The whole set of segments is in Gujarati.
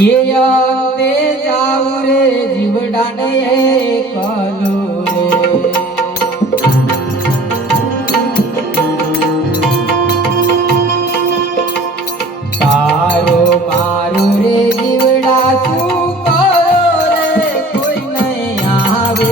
એ અંતે જાવ રે જીવડાને કલો રે તારો મારો રે જીવડા શું કરો રે કોઈ નહીં આવે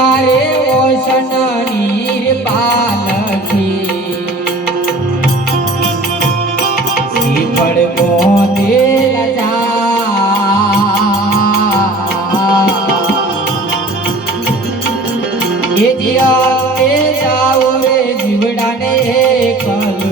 લારે ઓશન નીર પાલખી શ્રીફળ મોદે એ જીયા જાઓ રે જીવડાને કલો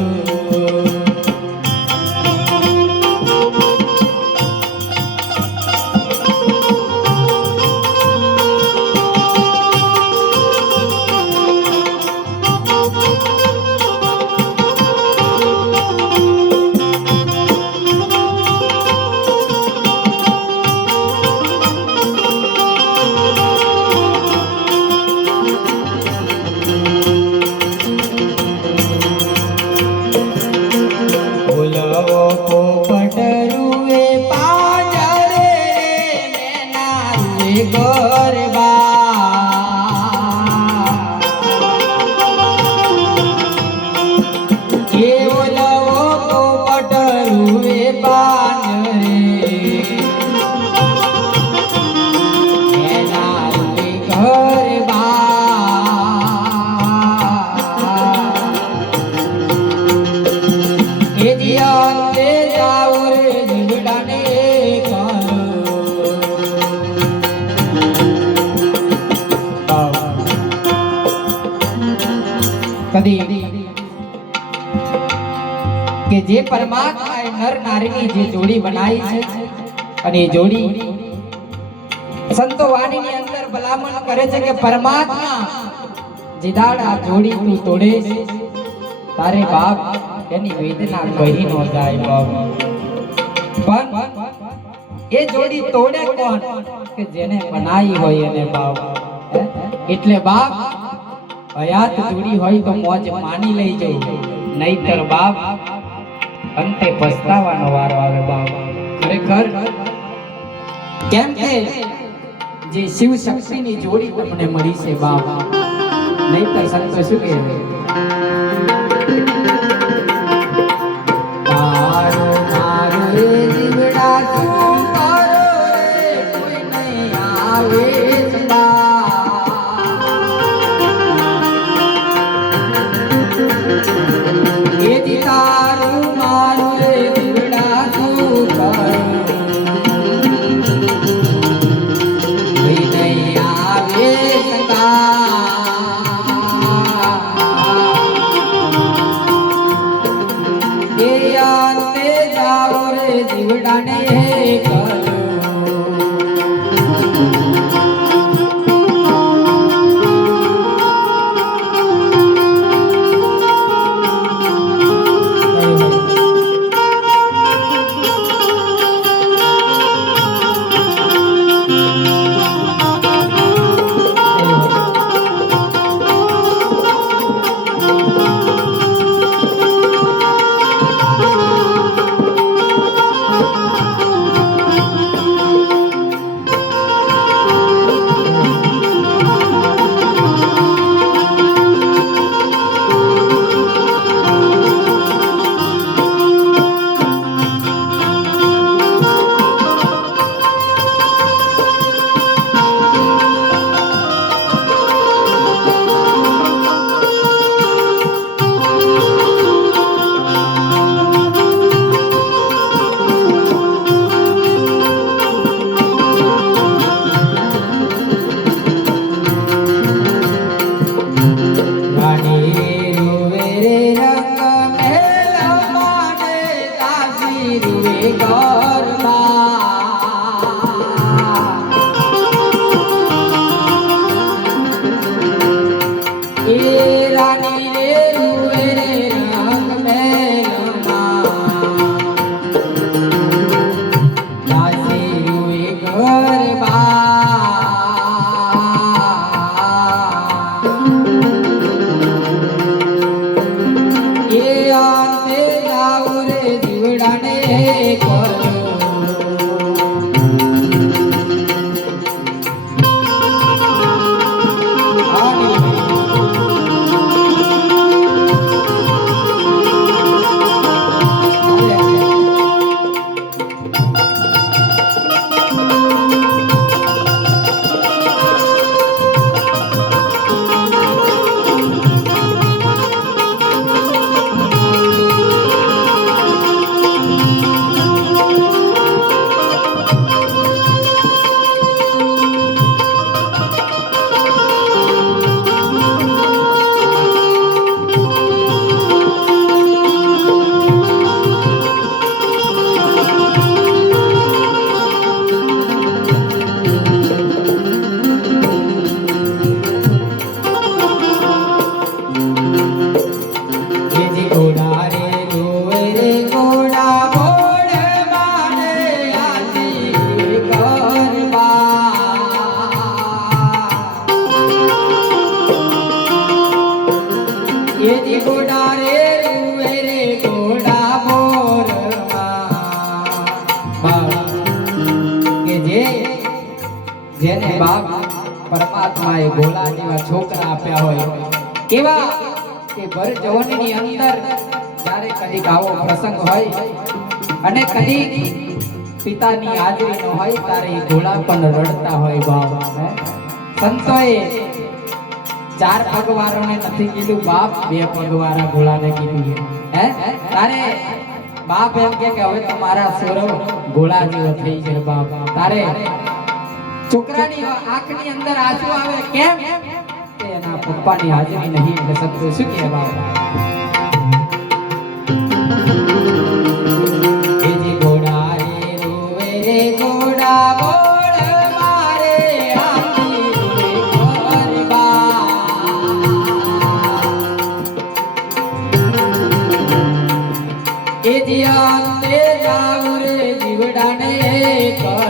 કે જે પરમાત્માએ નર નારીની જે જોડી બનાવી છે અને એ જોડી સંતો વાણીની અંદર ભલામણ કરે છે કે પરમાત્મા જીદાડ આ જોડી તું તોડે તારે બાપ એની વેદના કહી ન જાય બાપ પણ એ જોડી તોડે કોણ કે જેને બનાવી હોય એને બાપ એટલે બાપ હયાત જોડી હોય તો મોજ માની લઈ જવું નહીતર બાપ અંતે પસ્તાવાનો વારો આવે બાપ ખરેખર કેમ કે જે શિવ શક્તિની જોડી તમને મળી છે બાપ નહીતર સંતો શું કહે તારો મારો જીવડા તું કરો રે કોઈ નહીં આવે એ જી ગોડા રે રૂવે રે ગોડા બોરમાં કે જેને બાપ પરમાત્માએ ગોળા જેવા છોકરા આપ્યા હોય કેવા કે ભર જવનની અંદર જ્યારે કદીક આવો પ્રસંગ હોય અને કદીક પિતાની હાજરી ન હોય ત્યારે એ ગોળા પણ રડતા હોય બાપ સંતોએ ચાર પગવારોને નથી કીધું બાપ બે પગવાળા ગોળાને કીધું હે તારે બાપ એમ કે હવે તમારા સ્વરો ગોળા જેવો થઈ જાય બાપ તારે છોકરાની આંખની અંદર આંસુ આવે કેમ કે એના પપ્પાની હાજરી નહીં એટલે સત્ય શું કહે બાપ એ જે ગોળા રે રોવે રે ગોળા બોળ મારે આંખની રોવે ગોરબા એ જીયા તે જાવ રે જીવડાને કરો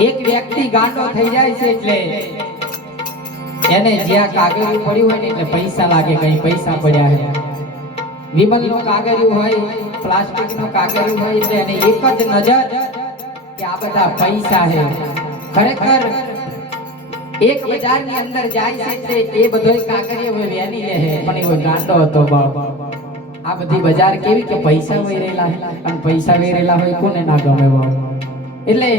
એક વ્યક્તિ ગાંડો થઈ જાય છે એટલે એને જ્યાં કાગળિયું પડ્યું હોય ને એટલે પૈસા લાગે કઈ પૈસા પડ્યા છે વિમલ નું કાગળિયું હોય પ્લાસ્ટિક નું કાગળિયું હોય એટલે એને એક જ નજર કે આ બધા પૈસા છે ખરેખર એક બજારની અંદર જાય છે એટલે એ બધોય કાગળિયો વેની લે છે પણ એવો ગાંડો હતો બાપ આ બધી બજાર કેવી કે પૈસા વેરેલા અને પૈસા વેરેલા હોય કોને ના ગમે બાપ એટલે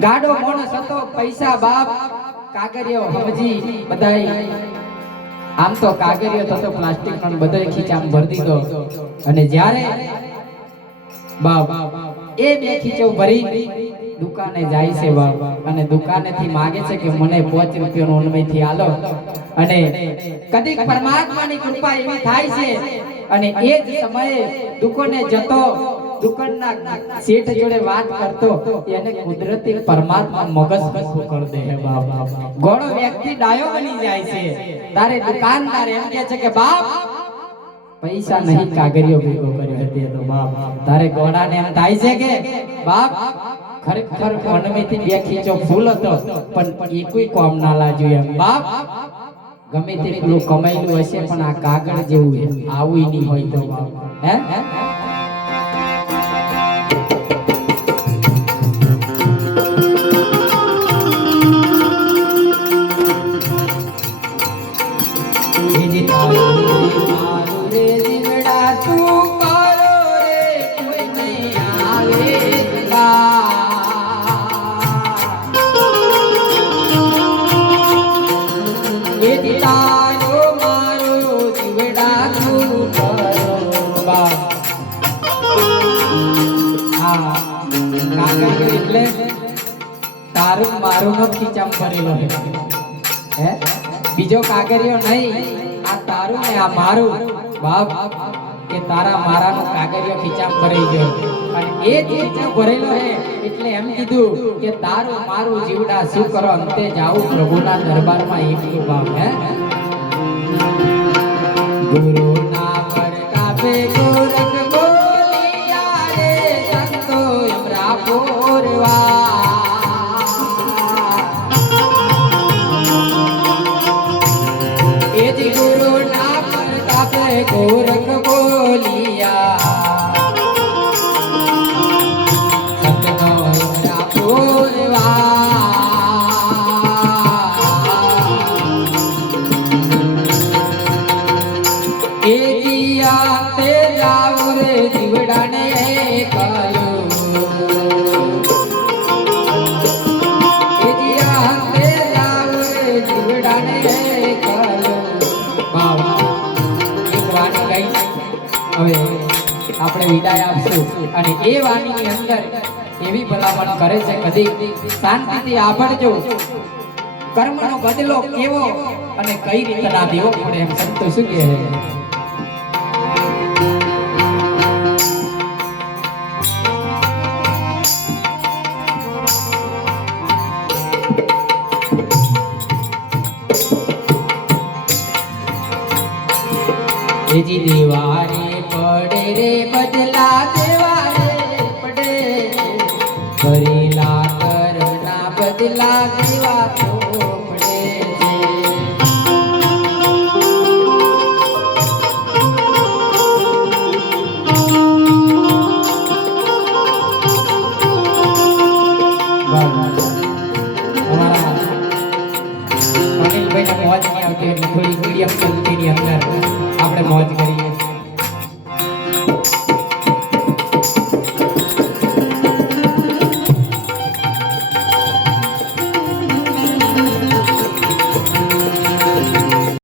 ગાડો માણસ હતો પૈસા બાપ કાગળિયો સમજી બધાય આમ તો કાગળિયો તો પ્લાસ્ટિક નો બધાય ખીચામાં ભરી દીધો અને જ્યારે બાપ એ બે ખીચો ભરી દુકાને જાય છે બાપ અને દુકાનેથી માંગે છે કે મને 5 રૂપિયાનો ઉન્મયથી આલો અને કદીક પરમાત્માની કૃપા એવી થાય છે અને એ જ સમયે દુકાને જતો દુકાનના શેઠ જોડે વાત કરતો એને કુદરતી પરમાત્મા મગજ બસ કરી દે હે બાપ ગોળો વ્યક્તિ ડાયો બની જાય છે તારે દુકાનદાર એમ કહે છે કે બાપ પૈસા નહીં કાગળિયો ભેગો કર્યો હતી તો બાપ તારે ગોળાને એમ થાય છે કે બાપ ખરેખર મનમેથી બે ખીચો ફૂલ હતો પણ એ કોઈ કામ ના લાગ્યું એમ બાપ ગમે તેટલું કમાયેલું હશે પણ આ કાગળ જેવું આવું નહીં હોય તો બાપ હે તારું મારું નો ખીચામ ભરેલો હે બીજો કાગળિયો નહીં આ તારું ને આ મારું બાપ કે તારા મારા નો કાગળિયો ખીચામ ભરાઈ ગયો અને એ ખીચામ ભરેલો હે એટલે એમ કીધું કે તારું મારું જીવડા શું કરો અંતે જાઉં પ્રભુના દરબારમાં એકલું બાપ હે ગુરુ ના પરકાપે ગોરખ બોલિયા રે સંતો એમરા પોરવા આપણે વિદાય આપશું અને એ વાણીની અંદર એવી ભલામણ કરે છે કદી શાંતિથી આભળજો કર્મનો બદલો કેવો અને કઈ રીતના દેવો પડે એમ સંતો શું કહે जी दीवारे पड़े रे बदला देवारे पड़े करेला करना बदला देवा तो पड़े हमारा अनिल भाई ने मौज नहीं आती थोड़ी मीडियम चलती नहीं अंदर આપણે મોજ કરી